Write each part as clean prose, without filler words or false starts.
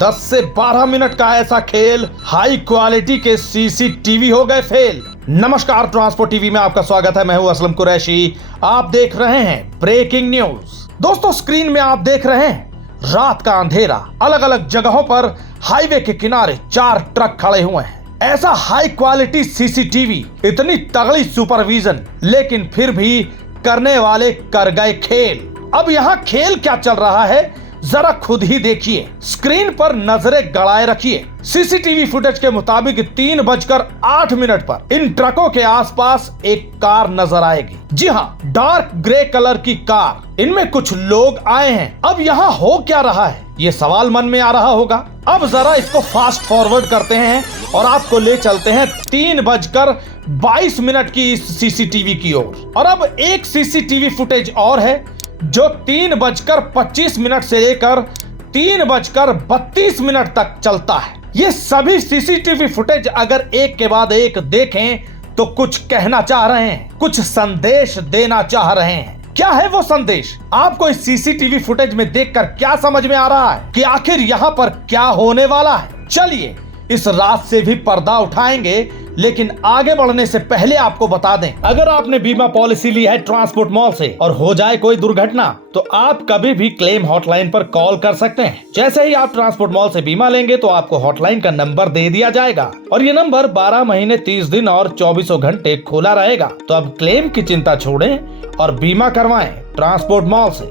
10 से 12 मिनट का ऐसा खेल हाई क्वालिटी के सीसीटीवी हो गए फेल। नमस्कार, ट्रांसपोर्ट टीवी में आपका स्वागत है। मैं हूं असलम कुरैशी। आप देख रहे हैं ब्रेकिंग न्यूज। दोस्तों, स्क्रीन में आप देख रहे हैं रात का अंधेरा। अलग अलग जगहों पर हाईवे के किनारे 4 ट्रक खड़े हुए हैं। ऐसा हाई क्वालिटी सीसीटीवी, इतनी तगड़ी सुपरविजन, लेकिन फिर भी करने वाले कर गए खेल। अब यहाँ खेल क्या चल रहा है जरा खुद ही देखिए। स्क्रीन पर नजरें गड़ाए रखिए। सीसीटीवी फुटेज के मुताबिक 3:08 पर इन ट्रकों के आसपास एक कार नजर आएगी। जी हाँ, डार्क ग्रे कलर की कार। इनमें कुछ लोग आए हैं। अब यहाँ हो क्या रहा है, ये सवाल मन में आ रहा होगा। अब जरा इसको फास्ट फॉरवर्ड करते हैं और आपको ले चलते हैं 3:22 की इस सीसीटीवी की ओर। और अब एक सीसीटीवी फुटेज और है जो 3:25 से लेकर 3:32 तक चलता है। ये सभी सीसीटीवी फुटेज अगर एक के बाद एक देखें तो कुछ कहना चाह रहे हैं, कुछ संदेश देना चाह रहे हैं। क्या है वो संदेश? आपको इस सीसीटीवी फुटेज में देखकर क्या समझ में आ रहा है कि आखिर यहाँ पर क्या होने वाला है? चलिए इस रात से भी पर्दा उठाएंगे, लेकिन आगे बढ़ने से पहले आपको बता दें, अगर आपने बीमा पॉलिसी ली है ट्रांसपोर्ट मॉल से और हो जाए कोई दुर्घटना तो आप कभी भी क्लेम हॉटलाइन पर कॉल कर सकते हैं। जैसे ही आप ट्रांसपोर्ट मॉल से बीमा लेंगे तो आपको हॉटलाइन का नंबर दे दिया जाएगा और ये नंबर 12 महीने 30 दिन और 24 घंटे खुला रहेगा। तो अब क्लेम की चिंता छोड़ें और बीमा करवाएं ट्रांसपोर्ट मॉल से।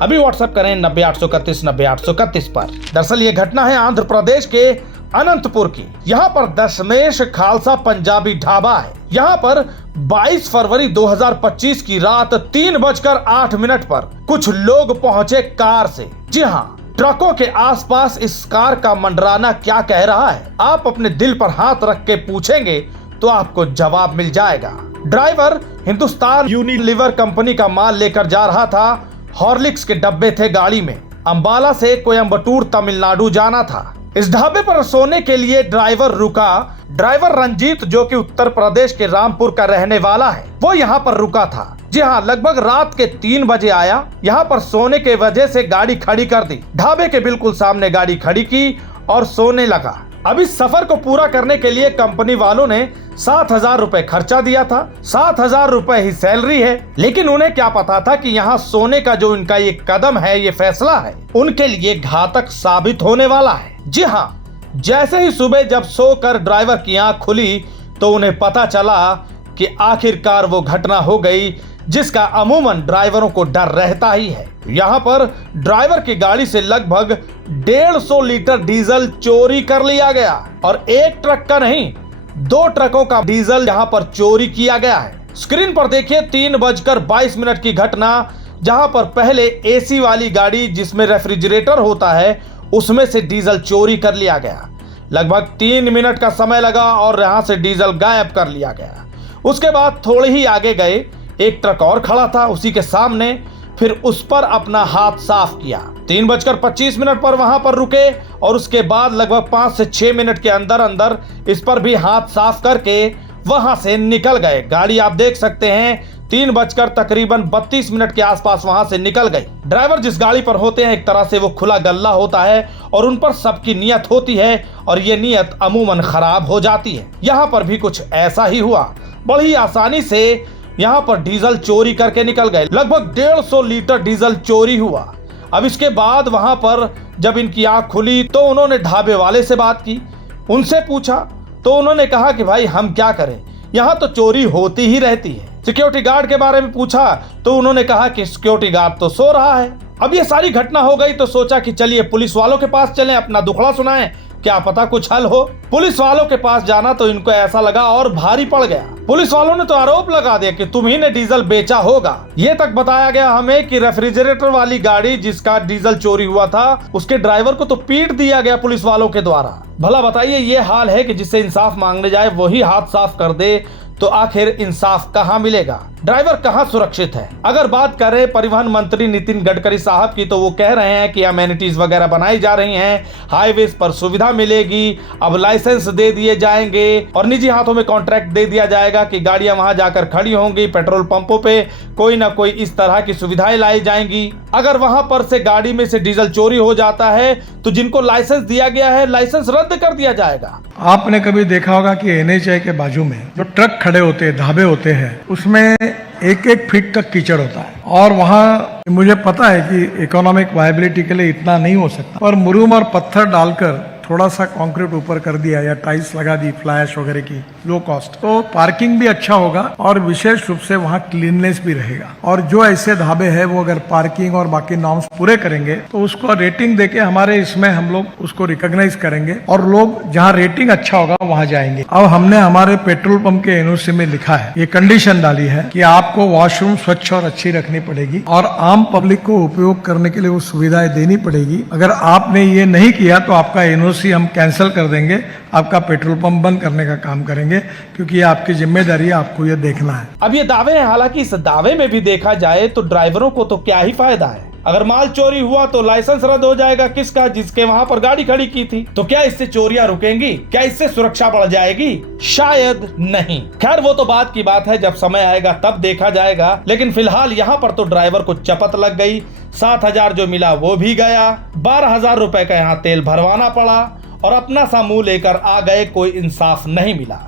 अभी व्हाट्सएप करें 90 831 90 831 पर। दरअसल ये घटना है आंध्र प्रदेश के अनंतपुर की। यहाँ पर दशमेश खालसा पंजाबी ढाबा है। यहाँ पर 22 फरवरी 2025 की रात 3:08 पर कुछ लोग पहुँचे कार से। जी हाँ, ट्रकों के आसपास इस कार का मंडराना क्या कह रहा है, आप अपने दिल पर हाथ रख के पूछेंगे तो आपको जवाब मिल जाएगा। ड्राइवर हिंदुस्तान यूनिलीवर कंपनी का माल लेकर जा रहा था। हॉर्लिक्स के डब्बे थे गाड़ी में। अंबाला से कोयम्बटूर तमिलनाडु जाना था। इस ढाबे पर सोने के लिए ड्राइवर रुका। ड्राइवर रंजीत, जो कि उत्तर प्रदेश के रामपुर का रहने वाला है, वो यहाँ पर रुका था। जी हाँ, लगभग रात के 3 बजे आया। यहाँ पर सोने के वजह से गाड़ी खड़ी कर दी। ढाबे के बिल्कुल सामने गाड़ी खड़ी की और सोने लगा। अब इस सफर को पूरा करने के लिए कंपनी वालों ने 7,000 रुपए खर्चा दिया था। 7,000 रुपए ही सैलरी है। लेकिन उन्हें क्या पता था कि यहाँ सोने का जो इनका ये कदम है, ये फैसला है, उनके लिए घातक साबित होने वाला है। जी हाँ, जैसे ही सुबह जब सोकर ड्राइवर की आंख खुली तो उन्हें पता चला कि आखिरकार वो घटना हो गई जिसका अमूमन ड्राइवरों को डर रहता ही है। यहाँ पर ड्राइवर की गाड़ी से लगभग 150 लीटर डीजल चोरी कर लिया गया और एक ट्रक का नहीं, 2 ट्रकों का डीजल यहाँ पर चोरी किया गया है। स्क्रीन पर देखिए 3:22 की घटना, जहाँ पर पहले एसी वाली गाड़ी जिसमें रेफ्रिजरेटर होता है उसमें से डीजल चोरी कर लिया गया। लगभग 3 मिनट का समय लगा और यहाँ से डीजल गायब कर लिया गया। उसके बाद थोड़े ही आगे गए, एक ट्रक और खड़ा था उसी के सामने, फिर उस पर अपना हाथ साफ किया। 3:25 पर वहां पर रुके और उसके बाद लगभग 5 से 6 मिनट के अंदर अंदर इस पर भी हाथ साफ करके वहां से निकल गए। गाड़ी आप देख सकते हैं 3:32 के आसपास वहां से निकल गई। ड्राइवर जिस गाड़ी पर होते हैं एक तरह से वो खुला गल्ला होता है और उन पर सबकी नियत होती है और ये नियत अमूमन खराब हो जाती है। यहाँ पर भी कुछ ऐसा ही हुआ। बड़ी आसानी से यहाँ पर डीजल चोरी करके निकल गए। लगभग 150 लीटर डीजल चोरी हुआ। अब इसके बाद वहां पर जब इनकी आंख खुली तो उन्होंने ढाबे वाले से बात की, उनसे पूछा तो उन्होंने कहा कि भाई हम क्या करें, यहाँ तो चोरी होती ही रहती है। सिक्योरिटी गार्ड के बारे में पूछा तो उन्होंने कहा कि सिक्योरिटी गार्ड तो सो रहा है। अब ये सारी घटना हो गई तो सोचा कि चलिए पुलिस वालों के पास चलें, अपना दुखड़ा सुनाएं, क्या पता कुछ हल हो। पुलिस वालों के पास जाना तो इनको ऐसा लगा और भारी पड़ गया। पुलिस वालों ने तो आरोप लगा दिया कि तुम ही ने डीजल बेचा होगा। ये तक बताया गया हमें कि रेफ्रिजरेटर वाली गाड़ी जिसका डीजल चोरी हुआ था उसके ड्राइवर को तो पीट दिया गया पुलिस वालों के द्वारा। भला बताइए, ये हाल है कि जिससे इंसाफ मांगने जाए वही हाथ साफ कर दे तो आखिर इंसाफ कहाँ मिलेगा। ड्राइवर कहां सुरक्षित है। अगर बात करें परिवहन मंत्री नितिन गडकरी साहब की, तो वो कह रहे हैं कि अमेनिटीज वगैरह बनाई जा रही हैं, हाईवेज पर सुविधा मिलेगी, अब लाइसेंस दे दिए जाएंगे और निजी हाथों में कॉन्ट्रैक्ट दे दिया जाएगा कि गाड़ियां वहां जाकर खड़ी होंगी, पेट्रोल पंपों पे कोई ना कोई इस तरह की सुविधाएं लाई जाएंगी। अगर वहां पर से गाड़ी में से डीजल चोरी हो जाता है तो जिनको लाइसेंस दिया गया है लाइसेंस रद्द कर दिया जाएगा। आपने कभी देखा होगा कि एनएचआई के बाजू में जो ट्रक खड़े होते हैं, ढाबे होते हैं, उसमें एक एक फीट तक कीचड़ होता है और वहाँ मुझे पता है कि इकोनॉमिक वायबिलिटी के लिए इतना नहीं हो सकता, पर मुरूम और पत्थर डालकर थोड़ा सा कंक्रीट ऊपर कर दिया या टाइल्स लगा दी फ्लैश वगैरह की लो कॉस्ट, तो पार्किंग भी अच्छा होगा और विशेष रूप से वहाँ क्लीननेस भी रहेगा। और जो ऐसे ढाबे हैं वो अगर पार्किंग और बाकी नॉर्म्स पूरे करेंगे तो उसको रेटिंग देके हमारे इसमें हम लोग उसको रिकॉग्नाइज करेंगे और लोग जहाँ रेटिंग अच्छा होगा वहाँ जाएंगे। अब हमने हमारे पेट्रोल पंप के एनओसी में लिखा है, ये कंडीशन डाली है कि आपको वॉशरूम स्वच्छ और अच्छी रखनी पड़ेगी और आम पब्लिक को उपयोग करने के लिए वो सुविधाएं देनी पड़ेगी। अगर आपने ये नहीं किया तो आपका एनओसी हम कैंसिल कर देंगे, आपका पेट्रोल पंप बंद करने का काम करेंगे, क्योंकि ये आपकी जिम्मेदारी है, आपको ये देखना है। अब ये दावे हैं, हालांकि इस दावे में भी देखा जाए तो ड्राइवरों को तो क्या ही फायदा है। अगर माल चोरी हुआ तो लाइसेंस रद्द हो जाएगा किसका, जिसके वहां पर गाड़ी खड़ी की थी। तो क्या इससे चोरियां रुकेंगी? क्या इससे सुरक्षा बढ़ जाएगी? शायद नहीं। खैर वो तो बात की बात है, जब समय आएगा तब देखा जाएगा। लेकिन फिलहाल यहाँ पर तो ड्राइवर को चपत लग गई, 7,000 जो मिला वो भी गया, 12,000 रुपए का यहाँ तेल भरवाना पड़ा और अपना सा मुंह लेकर आ गए, कोई इंसाफ नहीं मिला।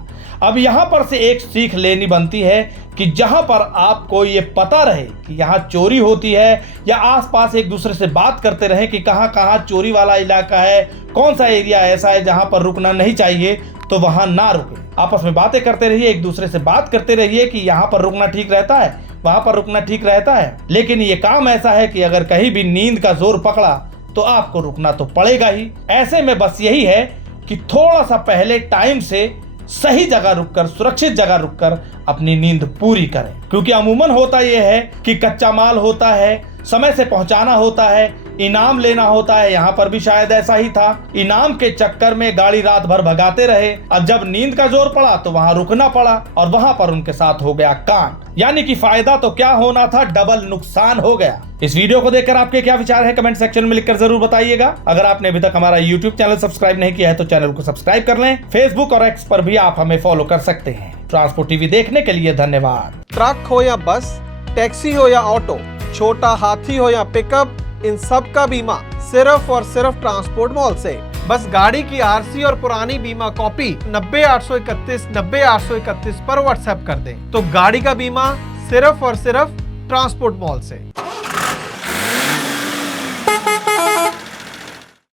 अब यहाँ पर से एक सीख लेनी बनती है कि जहां पर आपको ये पता रहे कि यहाँ चोरी होती है या आसपास एक दूसरे से बात करते रहे कि कहाँ कहाँ चोरी वाला इलाका है, कौन सा एरिया ऐसा है जहां पर रुकना नहीं चाहिए, तो वहां ना रुके। आपस में बातें करते रहिए, एक दूसरे से बात करते रहिए कि यहाँ पर रुकना ठीक रहता है, वहां पर रुकना ठीक रहता है। लेकिन ये काम ऐसा है कि अगर कहीं भी नींद का जोर पकड़ा तो आपको रुकना तो पड़ेगा ही। ऐसे में बस यही है कि थोड़ा सा पहले टाइम से सही जगह रुककर, सुरक्षित जगह रुककर अपनी नींद पूरी करें। क्योंकि अमूमन होता यह है कि कच्चा माल होता है, समय से पहुंचाना होता है, इनाम लेना होता है। यहाँ पर भी शायद ऐसा ही था, इनाम के चक्कर में गाड़ी रात भर भगाते रहे। अब जब नींद का जोर पड़ा तो वहां रुकना पड़ा और वहां पर उनके साथ हो गया कांड। यानी कि फायदा तो क्या होना था, डबल नुकसान हो गया। इस वीडियो को देखकर आपके क्या विचार है कमेंट सेक्शन में लिखकर जरूर बताइएगा। अगर आपने अभी तक हमारा यूट्यूब चैनल सब्सक्राइब नहीं किया है तो चैनल को सब्सक्राइब कर लें। फेसबुक और एक्स पर भी आप हमें फॉलो कर सकते हैं। ट्रांसपोर्ट टीवी देखने के लिए धन्यवाद। ट्रक हो या बस, टैक्सी हो या ऑटो, छोटा हाथी हो या पिकअप, इन सब का बीमा सिर्फ और सिर्फ ट्रांसपोर्ट मॉल से। बस गाड़ी की आरसी और पुरानी बीमा कॉपी 90-831 90-831 पर व्हाट्सएप कर दें तो गाड़ी का बीमा सिर्फ और सिर्फ ट्रांसपोर्ट मॉल से।